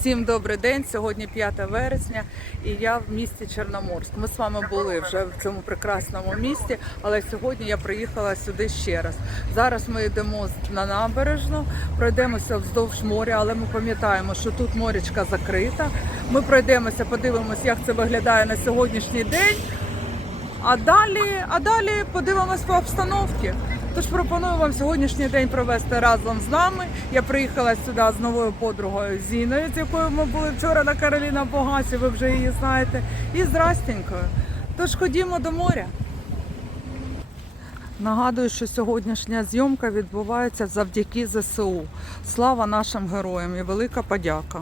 Всім добрий день. Сьогодні 5 вересня, і я в місті Чорноморськ. Ми з вами були вже в цьому прекрасному місті, але сьогодні я приїхала сюди ще раз. Зараз ми йдемо на набережну, пройдемося вздовж моря, але ми пам'ятаємо, що тут морячка закрита. Ми пройдемося, подивимося, як це виглядає на сьогоднішній день. А далі, а далі подивимось по обстановці. Тож пропоную вам сьогоднішній день провести разом з нами. Я приїхала сюди з новою подругою Зіною, з якою ми були вчора на Кароліна Богасі, ви вже її знаєте, і з. Тож ходімо до моря. Нагадую, що сьогоднішня зйомка відбувається завдяки ЗСУ. Слава нашим героям і велика подяка.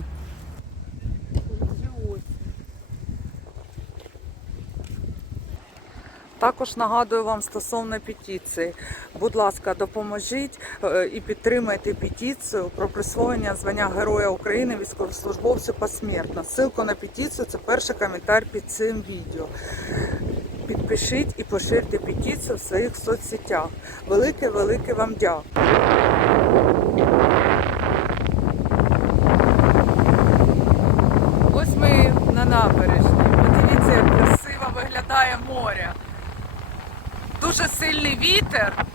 Також нагадую вам стосовно петиції. Будь ласка, допоможіть е, і підтримайте петицію про присвоєння звання Героя України військовослужбовцю посмертно. Ссылку на петицію це перший коментар під цим відео. Підпишіть і поширте петицію в своїх соцсетях. Велике, велике вам дякую. Ось ми на набережні. Подивіться, як красиво виглядає море. Дуже сильний вітер.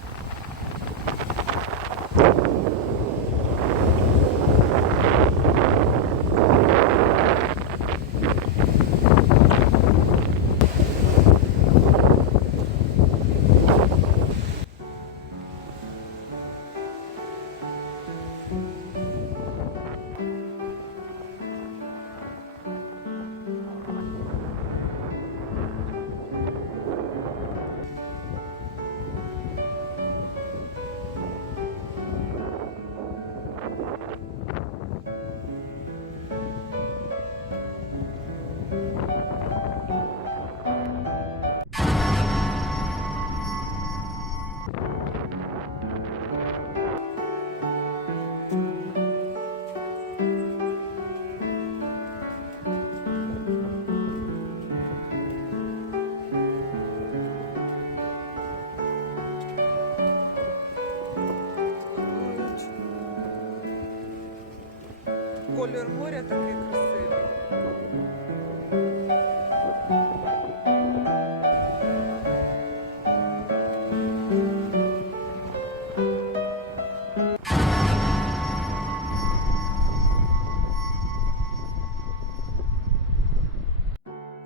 Колір моря такий красивий.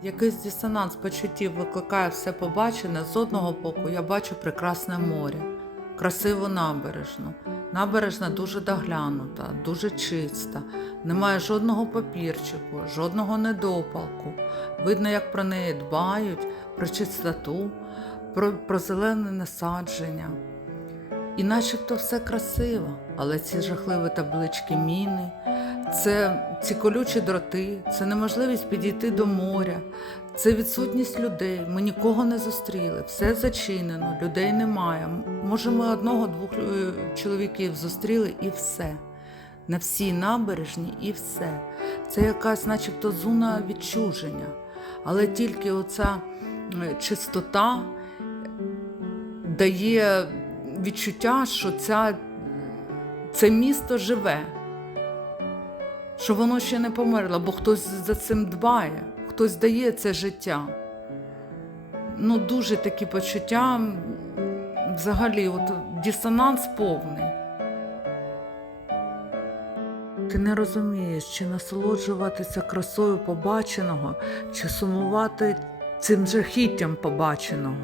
Якийсь дисонанс почуттів викликає все побачене. З одного боку я бачу прекрасне море, красиву набережну. Набережна дуже доглянута, дуже чиста, немає жодного папірчику, жодного недопалку. Видно, як про неї дбають, про чистоту, про, про зелене насадження. І начебто все красиво, але ці жахливі таблички міни, це ці колючі дроти, це неможливість підійти до моря, це відсутність людей. Ми нікого не зустріли, все зачинено, людей немає. Може, ми одного-двох е, чоловіків зустріли і все. На всій набережні і все. Це якась, начебто, зона відчуження. Але тільки оця е, чистота дає відчуття, що ця, це місто живе, що воно ще не померло, бо хтось за цим дбає, хтось дає це життя. Ну, дуже такі почуття, взагалі, от дисонанс повний. Ти не розумієш, чи насолоджуватися красою побаченого, чи сумувати цим жахіттям побаченого.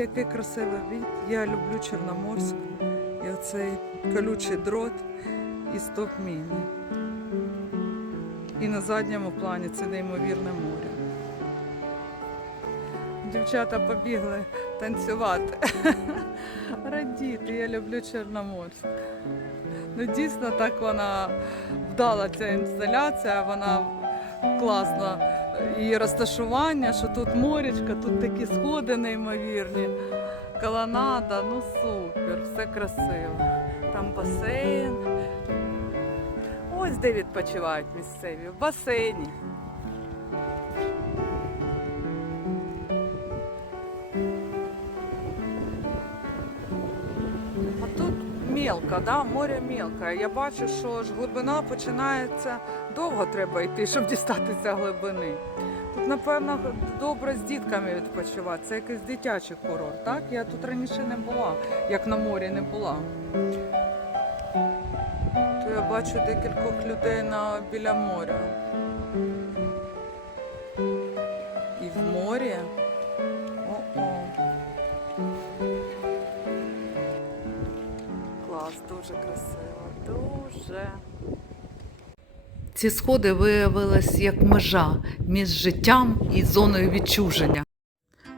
Подивіться, який красивий від. Я люблю Чорноморськ. І оцей колючий дрот і стоп міни. І на задньому плані це неймовірне море. Дівчата побігли танцювати. Радіти, я люблю Чорноморськ. Ну дійсно так вона вдала ця інсталяція, вона класно і розташування, що тут морічка, тут такі сходи неймовірні. Колонада, ну супер, все красиво. Там басейн. Ось де відпочивають місцеві, в басейні. Мелко, да? море мелке. Я бачу, що ж глибина починається довго треба йти, щоб дістатися глибини. Тут, напевно, добре з дітками відпочивати. Це якийсь дитячий курорт, так? Я тут раніше не була, як на морі не була. То я бачу декількох людей на, біля моря. І в морі. Клас, дуже красиво, дуже. Ці сходи виявились як межа між життям і зоною відчуження.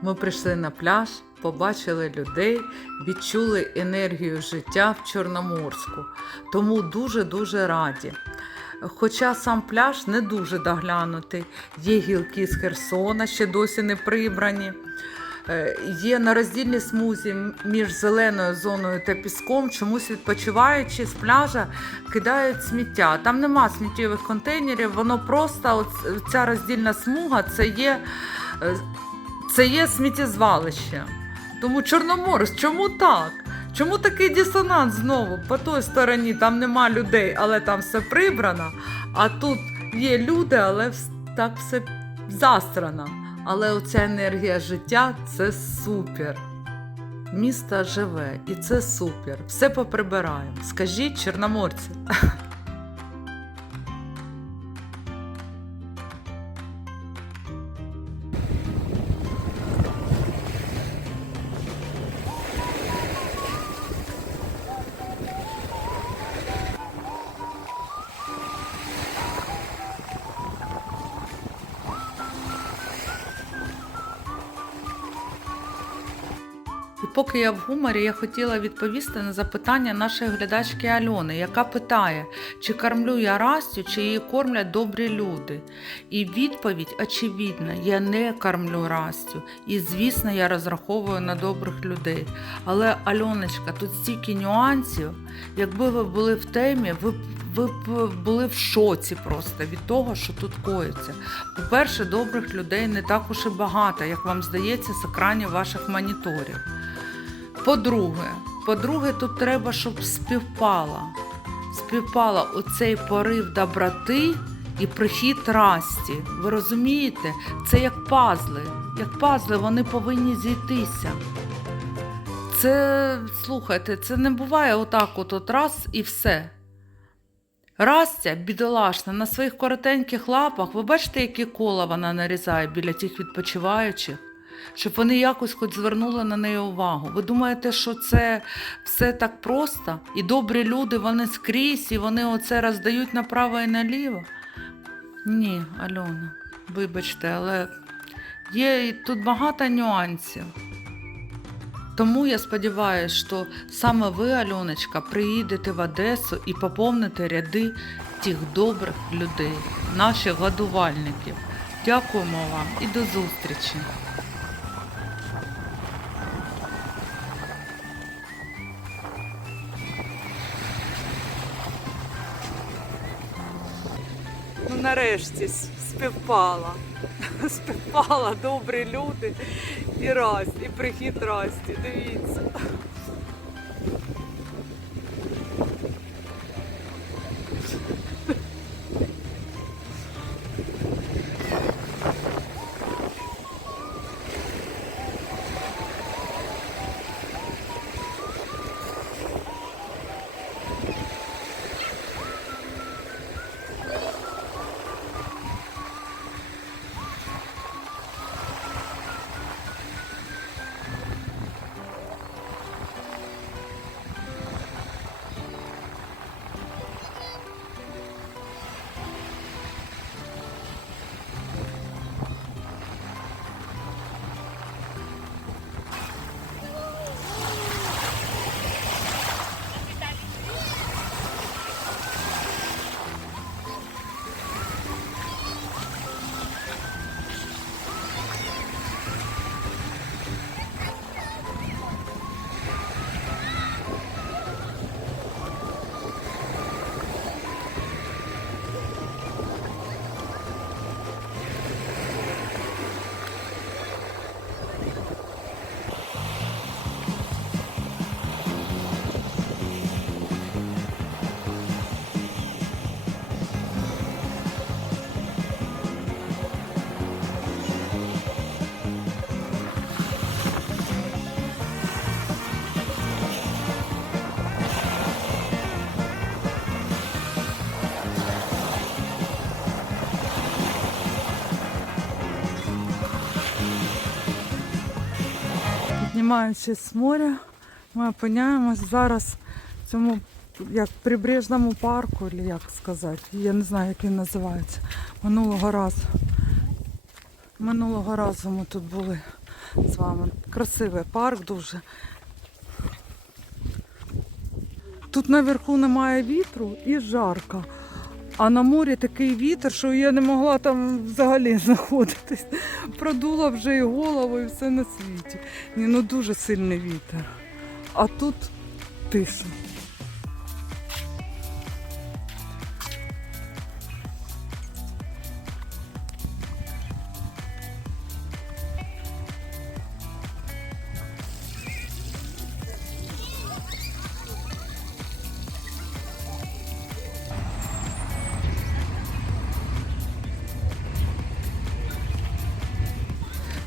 Ми прийшли на пляж, побачили людей, відчули енергію життя в Чорноморську, тому дуже-дуже раді. Хоча сам пляж не дуже доглянутий, є гілки з Херсона, ще досі не прибрані. Е, Є на роздільній смузі між зеленою зоною та піском, чомусь відпочиваючи з пляжа, кидають сміття. Там нема сміттєвих контейнерів, воно просто ця роздільна смуга це є, е, це є сміттєзвалище. Тому Чорноморськ, чому так? Чому такий дисонанс знову? По той стороні там нема людей, але там все прибрано, а тут є люди, але так все застрано. Але оця енергія життя це супер. Місто живе, і це супер. Все поприбираємо. Скажіть, чорноморці. Поки я в гуморі, я хотіла відповісти на запитання нашої глядачки Альони, яка питає, чи кормлю я Растю, чи її кормлять добрі люди. І відповідь очевидна: я не кормлю Растю. І, звісно, я розраховую на добрих людей. Але Альоночка, тут стільки нюансів. Якби ви були в темі, ви б ви були в шоці просто від того, що тут коїться. По-перше, добрих людей не так уж і багато, як вам здається, з екранів ваших моніторів. По-друге, по-друге, тут треба, щоб співпала. Співпала оцей порив доброти і прихід расті. Ви розумієте? Це як пазли. Як пазли, вони повинні зійтися. Це, слухайте, це не буває отак от, от раз і все. Растя, бідолашна, на своїх коротеньких лапах, ви бачите, які кола вона нарізає біля тих відпочиваючих, щоб вони якось хоч звернули на неї увагу. Ви думаєте, що це все так просто? І добрі люди, вони скрізь, і вони оце роздають направо і наліво? Ні, Альона, вибачте, але є тут багато нюансів. Тому я сподіваюся, що саме ви, Альоночка, приїдете в Одесу і поповните ряди тих добрих людей, наших годувальників. Дякуємо вам і до зустрічі! Нарешті співпала. Співпала добрі люди і раз, і прихід Расті. Дивіться. Знімаючись з моря, ми опиняємось зараз в цьому як прибережному парку, чи як сказати, я не знаю, як він називається. Минулого разу. Минулого разу ми тут були з вами. Красивий парк дуже. Тут наверху немає вітру і жарко. А на морі такий вітер, що я не могла там взагалі знаходитись. Продула вже і голову, і все на світі. Ні, ну дуже сильний вітер. А тут тиша.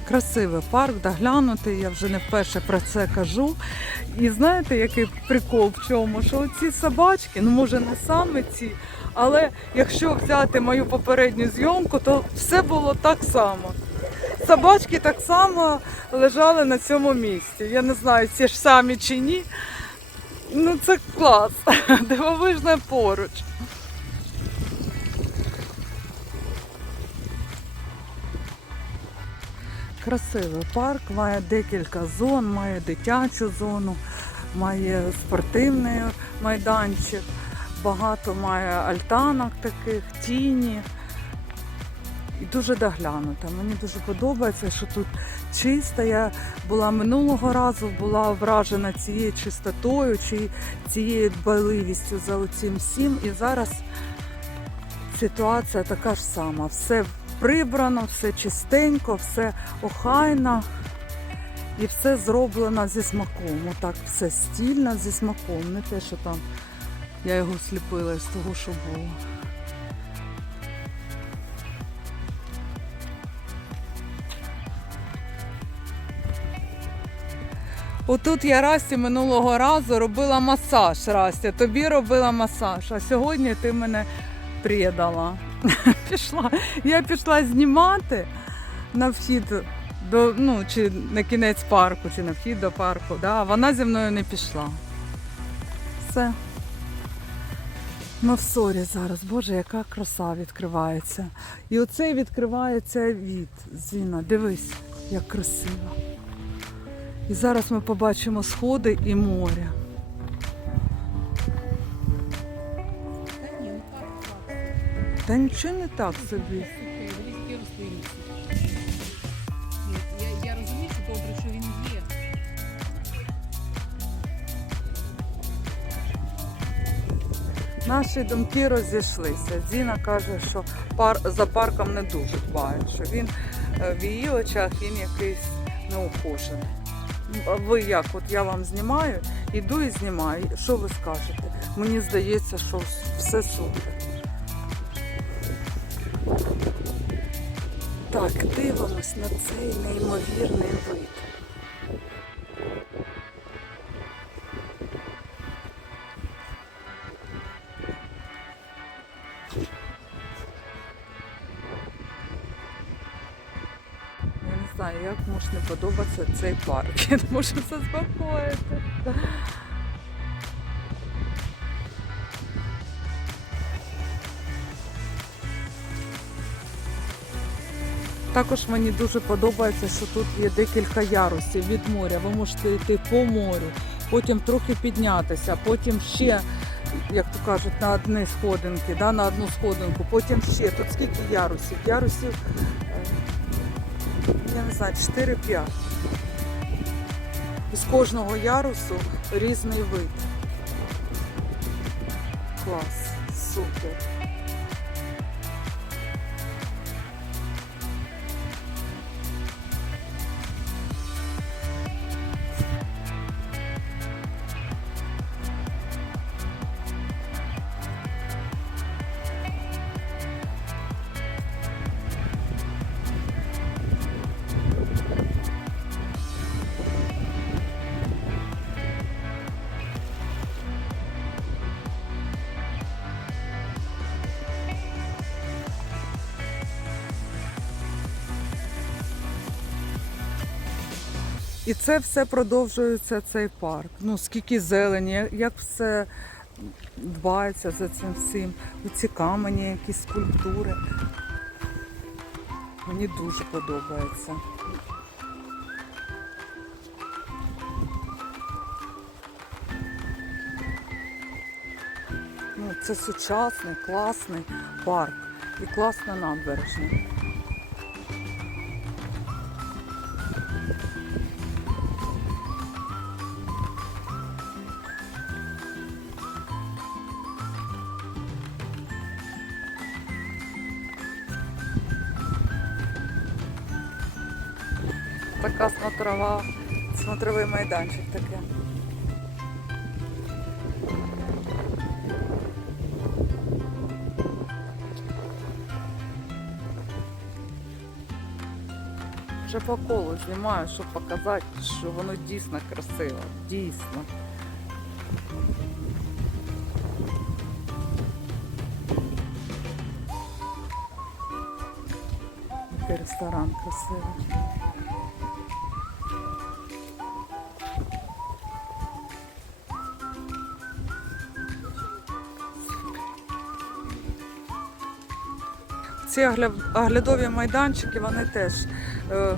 Красивий парк, доглянутий, я вже не вперше про це кажу. І знаєте, який прикол в чому? Що ці собачки, ну може не саме ці, але якщо взяти мою попередню зйомку, то все було так само. Собачки так само лежали на цьому місці. Я не знаю, ці ж самі чи ні. Ну це клас. Дивовижне поруч. Красивий парк, має декілька зон, має дитячу зону, має спортивний майданчик, багато має альтанок таких, тіні. І дуже доглянута. Мені дуже подобається, що тут чисто. Я була минулого разу, була вражена цією чистотою, чи цією дбайливістю за оцим всім. І зараз ситуація така ж сама. Все прибрано, все чистенько, все охайно. І все зроблено зі смаком. Отак все стільно зі смаком. Не те, що там я його сліпила з того, що було. Отут я Расті минулого разу робила масаж, Растя. Тобі робила масаж, а сьогодні ти мене предала. Пішла. Я пішла знімати на вхід до, ну, чи на кінець парку, чи на вхід до парку. Да? А вона зі мною не пішла. Все. Ми в сорі зараз. Боже, яка краса відкривається. І оцей відкривається від. Зіна, дивись, як красиво. І зараз ми побачимо сходи і море. Та нічого не так собі. Я, розумію, що добре, що він є. Наші думки розійшлися. Зіна каже, що пар за парком не дуже дбає, що він е, в її очах він якийсь неухожений. Ви як? От я вам знімаю, іду і знімаю. Що ви скажете? Мені здається, що все супер. Так, дивимось на цей неймовірний вид. Я не знаю, як може не подобатися цей парк. Я не можу заспокоїти. Також мені дуже подобається, що тут є декілька ярусів від моря. Ви можете йти по морю, потім трохи піднятися, потім ще, як то кажуть, на одні сходинки, да, на одну сходинку, потім ще. Тут скільки ярусів? Ярусів, е, я не знаю, 4-5. І з кожного ярусу різний вид. Клас, супер. І це все продовжується цей парк. Ну, скільки зелені, як все дбається за цим всім. Ці камені, якісь скульптури. Мені дуже подобається. Ну, це сучасний, класний парк і класна набережна. Така смотрова, смотровий майданчик таке. Вже по колу знімаю, щоб показати, що воно дійсно красиво. Дійсно. Який ресторан красивий. Ці оглядові майданчики, вони теж, е,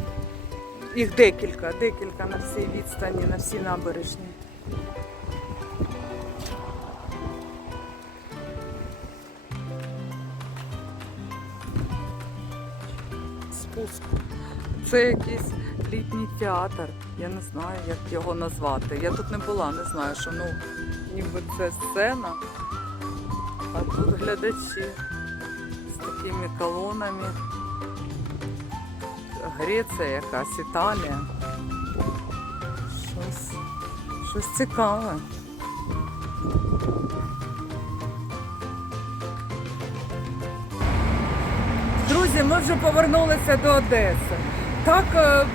їх декілька, декілька на всій відстані, на всій набережні. Спуск. Це якийсь літній театр. Я не знаю, як його назвати. Я тут не була, не знаю, що ну, ніби це сцена, а тут глядачі такими колонами. Греція якась, Італія. Щось, щось цікаве. Друзі, ми вже повернулися до Одеси. Так е,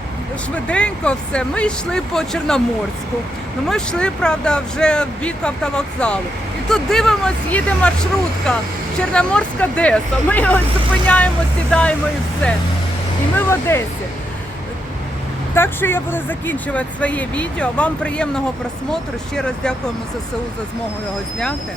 швиденько все. Ми йшли по Чорноморську. Ну, ми йшли, правда, вже в бік автовокзалу. І тут дивимось, їде маршрутка Чорноморська Одеса. Ми ось зупиняємо, сідаємо і все. І ми в Одесі. Так що я буду закінчувати своє відео. Вам приємного просмотру. Ще раз дякуємо ЗСУ за змогу його зняти.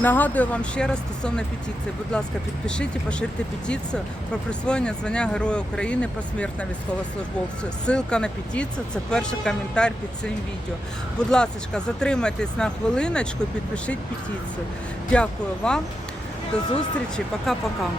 Нагадую вам ще раз стосовно петиції. Будь ласка, підпишіть і поширте петицію про присвоєння звання Героя України посмертно військовослужбовцю. Ссылка на петицію це перший коментар під цим відео. Будь ласка, затримайтесь на хвилиночку, підпишіть петицію. Дякую вам. До зустрічі. Пока-пока.